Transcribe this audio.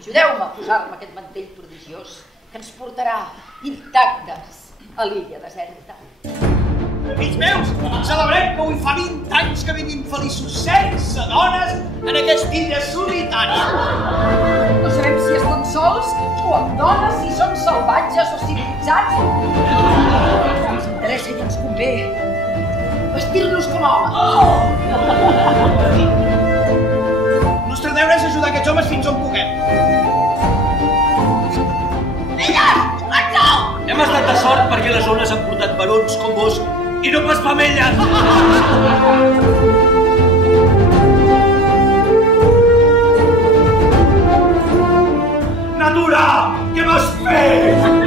Ajudeu-me a posar-me aquest mantell prodigiós que ens portarà intactes a l'illa deserta. Fills meus, celebrem que avui fa 20 anys que vivim feliços sense dones en aquesta illa solitària. No sabem si estan sols o amb dones, si són salvatges o civilitzats. Ens interessa i ens convé vestir-nos com homes. El nostre deure és ajudar aquests homes fins on puguem. Filles, marxeu! Hem estat de sort perquè les ones han portat barons com vos i no pas femelles. Natura, què m'has fet?